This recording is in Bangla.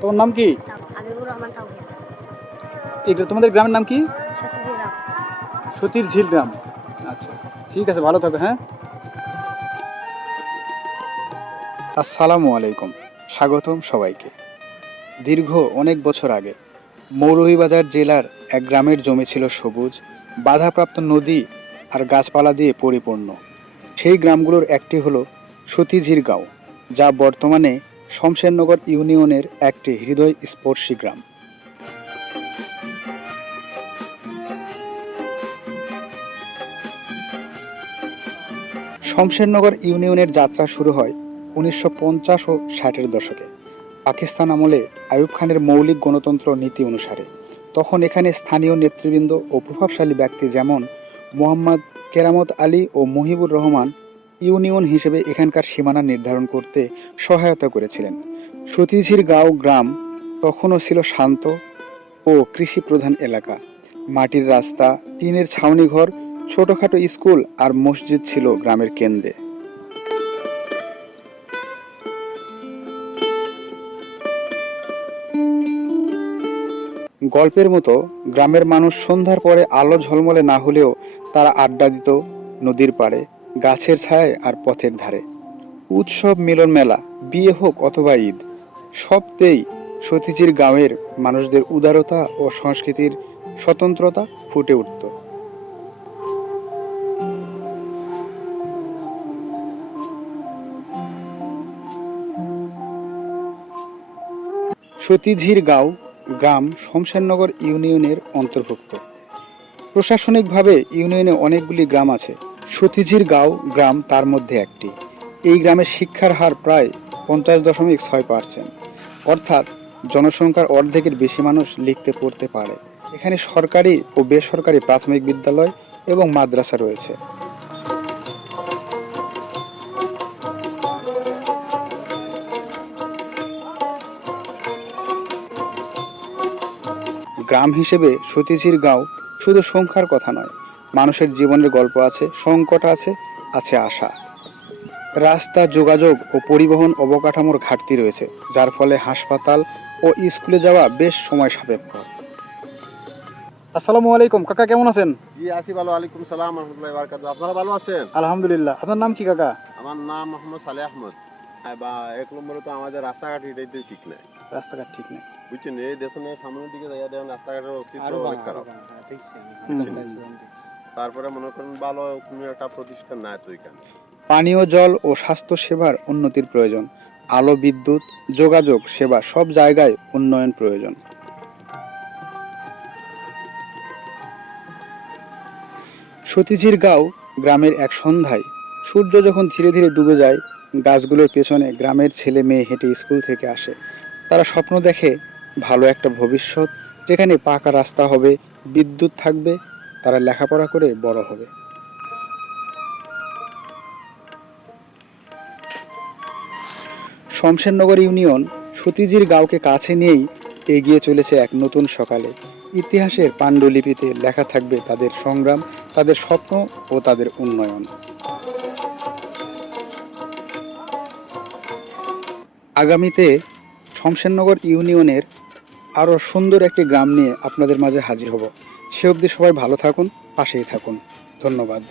তোমার নাম কি? তোমাদের গ্রামের নাম কি? সতীর ঝিল গ্রাম। আচ্ছা ঠিক আছে ভালো থাকবে হ্যাঁ? আসসালামু আলাইকুম স্বাগতম সবাইকে। দীর্ঘ অনেক বছর আগে মৌলভীবাজার জেলার এক গ্রামের জমি ছিল সবুজ বাধাপ্রাপ্ত নদী আর গাছপালা দিয়ে পরিপূর্ণ। সেই গ্রামগুলোর একটি হলো সতীঝির গাঁও যা বর্তমানে শমশেরনগর ইউনিয়নের একটি হৃদয় স্পর্শী গ্রাম। শমশেরনগর ইউনিয়নের যাত্রা শুরু হয় উনিশশো পঞ্চাশ ও ষাটের দশকে। পাকিস্তান আমলে আয়ুব খানের মৌলিক গণতন্ত্র নীতি অনুসারে, তখন এখানে স্থানীয় নেতৃবৃন্দ ও প্রভাবশালী ব্যক্তি যেমন মোহাম্মদ কেরামত আলী ও মহিবুর রহমান ইউনিয়ন হিসেবে এখানকার সীমানা নির্ধারণ করতে সহায়তা করেছিলেন। সতীঝির গাঁও গ্রাম তখনও ছিল শান্ত ও কৃষি প্রধান এলাকা। মাটির রাস্তা, টিনের ছাউনি ঘর ছোটখাটো স্কুল আর মসজিদ ছিল গ্রামের কেন্দ্রে। গল্পের মতো গ্রামের মানুষ সন্ধ্যার পরে আলো ঝলমলে না হলেও তারা আড্ডা দিত নদীর পাড়ে। গাছের ছায়ায় আর পথের ধারে। উৎসব মিলন মেলা, বিয়ে হোক অথবা ঈদ, সবতেই সতীজির গাঁয়ের মানুষদের উদারতা ও সংস্কৃতির স্বতন্ত্রতা ফুটে উঠত। সতীঝির গাঁও, গ্রাম, শমশেরনগর ইউনিয়নের অন্তর্ভুক্ত। প্রশাসনিকভাবে ইউনিয়নে অনেকগুলি গ্রাম আছে। সতীঝির গাঁও গ্রাম তার মধ্যে একটি। এই গ্রামের শিক্ষার হার প্রায় পঞ্চাশ দশমিক ছয় পার্সেন্ট। অর্থাৎ জনসংখ্যার অর্ধেকের বেশি মানুষ লিখতে পড়তে পারে। এখানে সরকারি ও বেসরকারি প্রাথমিক বিদ্যালয় এবং মাদ্রাসা রয়েছে। গ্রাম হিসেবে সতীজির গাঁও শুধু সংখ্যার কথা নয় মানুষের জীবনের গল্প আছে সংকট আছে আছে আশা। রাস্তা যোগাযোগ ও পরিবহন অবকাঠামোর ঘাটতি রয়েছে যার ফলে হাসপাতাল ও স্কুলে যাওয়া বেশ সময় সাপেক্ষ। আসসালামু আলাইকুম কাকা কেমন আছেন? জি আছি ভালো আলাইকুম সালাম রহমতুল্লাহ বারকাত আপনারা ভালো আছেন? আলহামদুলিল্লাহ। আপনার নাম কি কাকা? আমার নাম মোহাম্মদ সালে আহমদ। হ্যাঁ, বা এক নম্বরে তো আমাদের রাস্তাঘাট এটাই তো ঠিক নাই। রাস্তাঘাট ঠিক নেই। বুঝছেন এই দেশনের সামনের দিকে যাইয়া দেখেন রাস্তাঘাটের অস্তিত্ব অনেক খারাপ। তারপরে মনে করেন ভালো কোনো একটা প্রতিষ্ঠান নাই তো এখানে। পানীয় জল ও স্বাস্থ্য সেবার উন্নতির প্রয়োজন। আলো, বিদ্যুৎ, যোগাযোগ, সেবা সব জায়গায় উন্নয়ন প্রয়োজন। সতীজির গাঁও গ্রামের এক সন্ধ্যায়। সূর্য যখন ধীরে ধীরে ডুবে যায়, গাছগুলোর পেছনে গ্রামের ছেলে মেয়ে হেঁটে স্কুল থেকে আসে। তারা স্বপ্ন দেখে ভালো একটা ভবিষ্যৎ, যেখানে পাকা রাস্তা হবে, বিদ্যুৎ থাকবে তারা লেখাপড়া করে বড় হবে। শমশেরনগর ইউনিয়ন সতীজির গাঁওকে কাছে নিয়েই এগিয়ে চলেছে এক নতুন সকালে। ইতিহাসের পাণ্ডুলিপিতে লেখা থাকবে তাদের সংগ্রাম, তাদের স্বপ্ন ও তাদের উন্নয়ন। আগামীতে শমশেরনগর ইউনিয়নের আরও সুন্দর একটি গ্রাম নিয়ে আপনাদের মাঝে হাজির হব। সে অবধি সবাই ভালো থাকুন পাশেই থাকুন। ধন্যবাদ।